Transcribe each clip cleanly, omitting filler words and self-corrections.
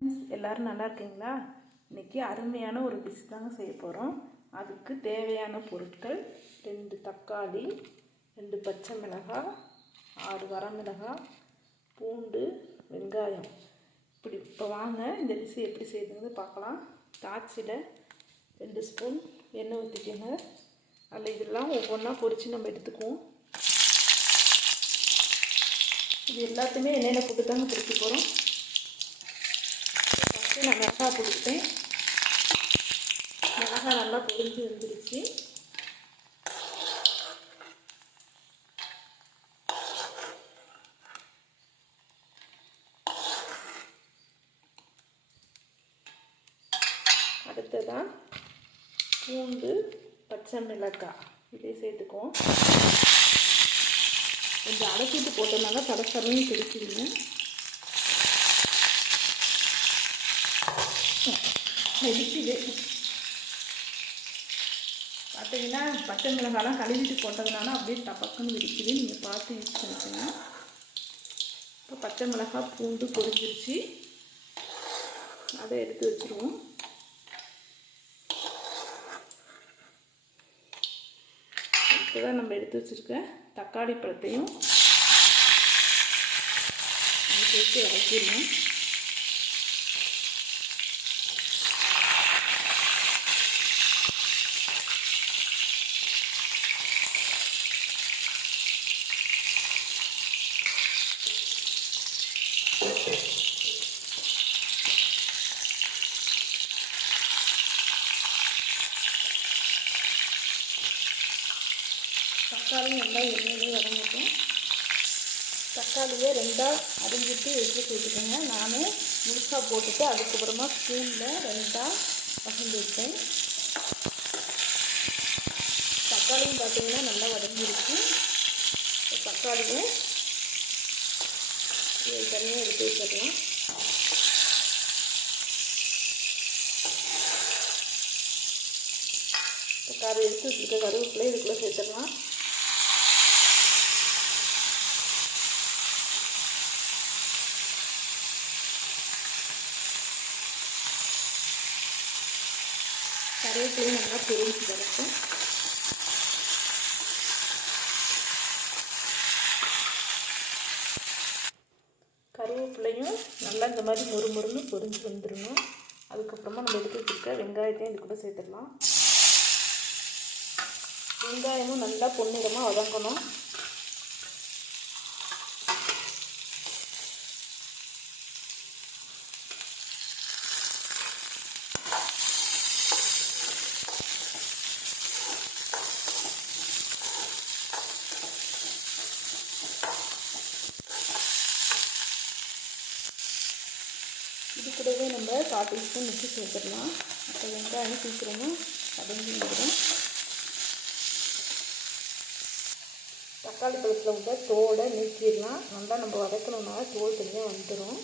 எல்லோரும் நல்லா இருக்கீங்களா? இன்றைக்கி அருமையான ஒரு டிஷ் தாங்க செய்ய போகிறோம். அதுக்கு தேவையான பொருட்கள் 2 தக்காளி, 2 பச்சை மிளகாய், 6 வரமிளகாய், பூண்டு, வெங்காயம். இப்போ வாங்க இந்த டிஷ் எப்படி செய்யுதுன்னு பார்க்கலாம். தாச்சியில் 2 ஸ்பூன் எண்ணெய் ஊற்றிக்கோங்க. அதில் இதெல்லாம் ஒவ்வொன்றா பொரித்து நம்ம எடுத்துக்குவோம். இது எல்லாத்தையுமே எண்ணெயில் போட்டு தாங்க பொரிக்க போகிறோம். ஃபஸ்ட்டு நான் மிளகாய் போட்டுக்கிட்டேன். மிளகாய் நல்லா பொரிஞ்சு வந்துருச்சு. அடுத்ததான் பூண்டு, பச்சை மிளகாய் இதே சேர்த்துக்குவோம். கொஞ்சம் அடைச்சிட்டு போட்டோம்னால தடசரன்னு பிடிச்சிடுங்க. வெடிக்குது பார்த்தீங்கன்னா, பச்சை மிளகாலாம் கழுவிட்டு போட்டதுனால அப்படியே டபக்குன்னு வெடிக்குது. நீங்கள் பார்த்து யூஸ் பண்ணிக்கோங்க. இப்போ பச்சை மிளகாய் பூண்டு பொரிஞ்சிருச்சு. அதை எடுத்து வச்சுருவோம். இப்போதான் நம்ம எடுத்து வச்சுருக்க தக்காளி பழத்தையும் சேர்த்து இறக்கிடணும். தக்காளி நல்லா எண்ணெயிலே வதங்கட்டும். தக்காளியை 2ஆக அரிஞ்சிட்டு எடுத்து சேர்த்துக்கோங்க. நான் முழுசாக போட்டுட்டு அதுக்கப்புறமா ஸ்பூனில் 2ஆக வதங்கி வைப்பேன். தக்காளியும் பார்த்தீங்கன்னா நல்லா வதங்கிருக்கு. தக்காளியை தனியாக எடுத்து வச்சிடலாம். தக்காளி எடுத்து வச்சுருக்க கருவேப்பிலை இதுக்குள்ளே சேர்த்துடலாம். கருவேப்பிலையும் நல்லா பொரிஞ்சு கிடக்கும். கருவேப்பிலையும் நல்லா இந்த மாதிரி மொறுமொறுன்னு பொரிஞ்சு வந்துடணும். அதுக்கப்புறமா நம்ம எடுத்து வச்சுருக்க வெங்காயத்தையும் இது கூட சேர்த்துடலாம். வெங்காயமும் நல்லா பொன்னிறமாக வதங்கணும். இது கூடவே நம்ம 1/4 டீஸ்பூன் மிக்ஸி சேர்த்துடலாம். அப்போ வெங்காயம் சீக்கிரமாக வதங்கி வந்துடும். தக்காளி பழத்தில் உள்ள தோலை நீக்கிடலாம். நல்லா நம்ம வதக்கணும்னா தோல் தனியாக வந்துடும்.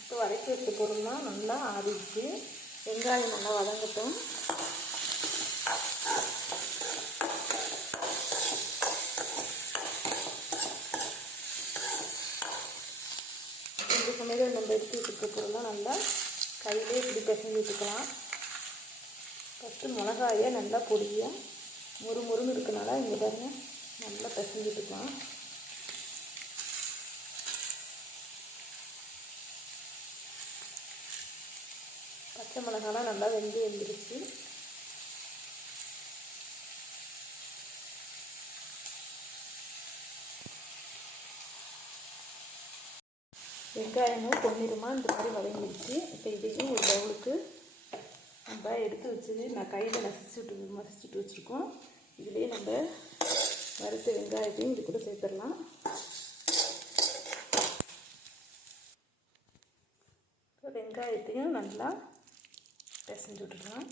இப்போ வதக்கி வச்ச பொருள்லாம் நல்லா ஆறிடுச்சு. வெங்காயம் நல்லா வதங்கட்டும். இந்த சமயத்தில் நம்ம எடுத்து வச்சுருக்க பொருள்லாம் நல்லா கையிலே இப்படி பிசைஞ்சு வச்சுக்கலாம். ஃபஸ்ட்டு மிளகாயை நல்லா பொடியாக முறுமுறுன்னு இருக்கனால இங்கே பாருங்க நல்லா பிசைஞ்சு வச்சுக்கலாம். பச்சை மிளகாலாம் நல்லா வெந்துருச்சு. வெங்காயமும் பொன்னிறமாக இந்த மாதிரி வதங்கிடுச்சு. இப்போ இதையும் ஒரு பவுலுக்கு நம்ம எடுத்து வச்சது நான் கையில் மசிச்சுட்டு வச்சுருக்கோம். இதுலேயே நம்ம வறுத்த வெங்காயத்தையும் இது கூட சேர்த்துடலாம். இப்போ வெங்காயத்தையும் நல்லா பிசைஞ்சு விட்டுக்கலாம்.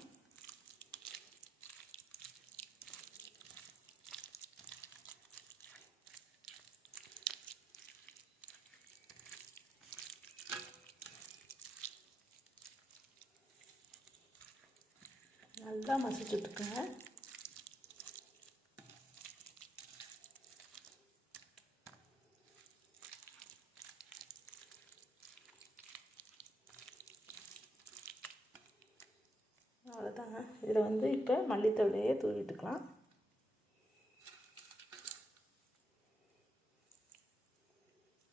நல்லா மசிச்சு விட்டுக்குங்க. அவ்வளோதாங்க. இதில் வந்து இப்போ மல்லித்தூளையே தூவிட்டுக்கலாம்.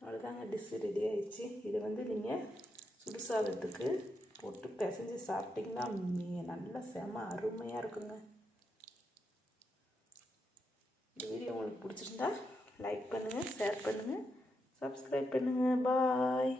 அவ்வளோதாங்க, டிஷ்ஷு ரெடி ஆயிடுச்சு. இது வந்து நீங்கள் சுடுசாதத்துக்கு போட்டு பிசைஞ்சு சாப்பிட்டிங்கன்னா நல்லா செம அருமையாக இருக்குங்க. இந்த வீடியோ உங்களுக்கு பிடிச்சிருந்தா லைக் பண்ணுங்கள், ஷேர் பண்ணுங்கள், சப்ஸ்கிரைப் பண்ணுங்கள். பாய்.